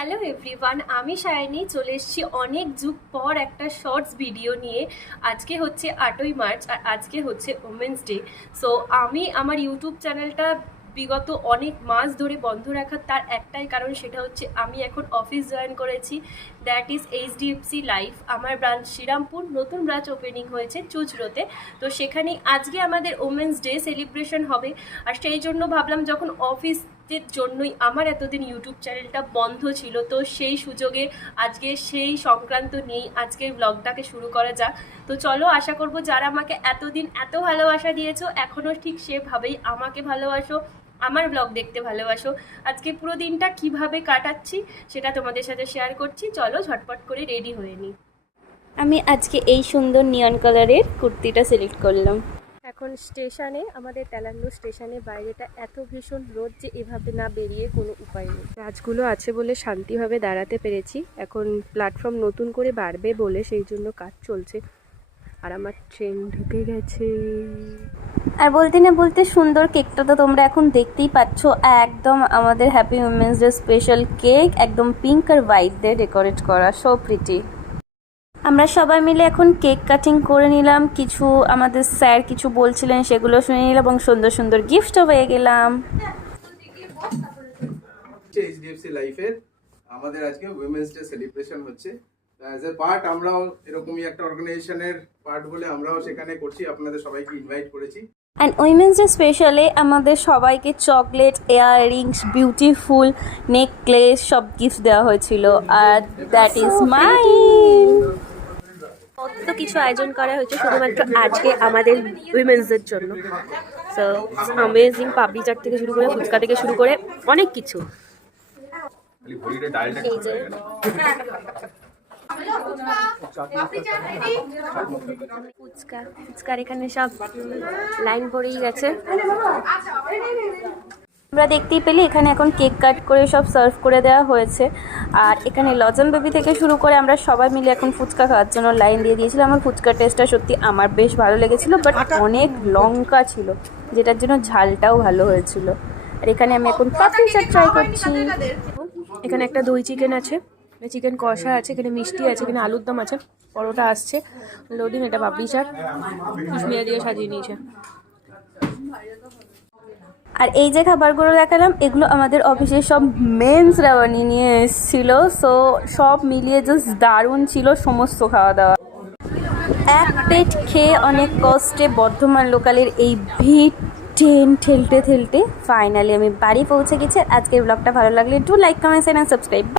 Hello everyone, আমি সায়নী চলে এসেছি অনেক যুগ পর একটা শর্টস ভিডিও নিয়ে। আজকে হচ্ছে 8ই মার্চ আর আজকে হচ্ছে ওমেন্স ডে। সো আমি আমার ইউটিউব চ্যানেলটা বিগত অনেক মাস ধরে বন্ধ রাখার তার একটাই কারণ, সেটা হচ্ছে আমি এখন অফিস জয়েন করেছি, দ্যাট ইজ এইচডিএফসি লাইফ। আমার ব্রাঞ্চ শ্রীরামপুর, নতুন ব্রাঞ্চ ওপেনিং হয়েছে চুঁচড়োতে। তো সেখানে আজকে আমাদের ওমেন্স ডে সেলিব্রেশন হবে। আর সেই জন্য ভাবলাম যখন অফিস জন্যই আমার এতদিন ইউটিউব চ্যানেলটা বন্ধ ছিল, তো সেই সুযোগে আজকে সেই সংক্রান্ত নিয়েই আজকের ব্লগটাকে শুরু করা যাক। তো চলো, আশা করব যারা আমাকে এতদিন এত ভালোবাসা দিয়েছো এখনও ঠিক সেভাবেই আমাকে ভালোবাসো, আমার ব্লগ দেখতে ভালোবাসো। আজকে পুরো দিনটা কিভাবে কাটাচ্ছি সেটা তোমাদের সাথে শেয়ার করছি। চলো ঝটপট করে রেডি হয়ে নিই। আমি আজকে এই সুন্দর নিয়ন কালারের কুর্তিটা সিলেক্ট করলাম। এখন স্টেশনে, আমাদের তেলান্ডু স্টেশনে বাইরেটা এত ভীষণ রোদ যে এভাবে না বেরিয়ে কোনো উপায় নেই। কাজগুলো আছে বলে শান্তিভাবে দাঁড়াতে পেরেছি। এখন প্ল্যাটফর্ম নতুন করে বাড়বে বলে সেই জন্য কাজ চলছে। আর আমার ট্রেন ঢুকে গেছে। আর বলতে না বলতে সুন্দর কেকটা তো তোমরা এখন দেখতেই পাচ্ছ, একদম আমাদের happy women's day special cake, একদম পিঙ্ক আর হোয়াইট দিয়ে ডেকোরেট করা, সো প্রিটি। আমরা সবাই মিলে এখন কেক কাটিং করে নিলাম, কিছু আমাদের স্যার কিছু বলছিলেন সেগুলো শুনে নিলাম এবং সুন্দর সুন্দর গিফটও পেয়ে গেলাম। এইচডিএফসি লাইফের আমাদের আজকে উইমেন্স ডে সেলিব্রেশন হচ্ছে। অ্যাজ এ পার্ট আমরাও এরকমই একটা অর্গানাইজেশনের পার্ট বলে আমরাও সেখানে করছি, আপনাদের সবাইকে ইনভাইট করেছি। অ্যান্ড উইমেন্স ডে স্পেশালে আমাদের সবাইকে চকলেট, ইয়াররিংস, বিউটিফুল নেকলেস সব গিফট দেওয়া হয়েছিল, আর দ্যাট ইজ মাইন। কত কিছু আয়োজন করা হয়েছে শুধুমাত্র আজকে আমাদের উইমেন্সদের জন্য। সো অ্যামেজিং, পাপড়ি চাট থেকে শুরু করে ফুচকা থেকে শুরু করে অনেক কিছু। এই যে ফুচকার এখানে সব লাইন পড়েই গেছে। আমরা দেখতেই পেলি এখানে এখন কেক কাট করে সব সার্ভ করে দেওয়া হয়েছে। আর এখানে লজেন বেবি থেকে শুরু করে আমরা সবাই মিলে এখন ফুচকা খাওয়ার জন্য লাইন দিয়ে দিয়েছিলাম। আমার ফুচকার টেস্টটা সত্যি আমার বেশ ভালো লেগেছিলো, বাট অনেক লঙ্কা ছিল যেটার জন্য ঝালটাও ভালো হয়েছিল। আর এখানে আমি এখন পাপড়ি চাট ট্রাই করছি। এখানে একটা দই চিকেন আছে, চিকেন কষা আছে, এখানে মিষ্টি আছে, এখানে আলুর দম আছে, পরোটা আসছে লোডিং, এটা পাপড়ি চাট কুশমিয়া দিয়ে সাজিয়ে নিয়েছে। আর এই যে খাবারগুলো দেখালাম এগুলো আমাদের অফিসের সব মেন্সরা বানিয়ে নিয়ে এসেছিলো। সো সব মিলিয়ে জাস্ট দারুণ ছিল সমস্ত খাওয়া দাওয়া। এক প্লেট খেয়ে অনেক কষ্টে বর্ধমান লোকালের এই ভিড় ট্রেন ঠেলতে ঠেলতে ফাইনালি আমি বাড়ি পৌঁছে গেছি। আজকের ব্লগটা ভালো লাগলে do like, comment, and subscribe.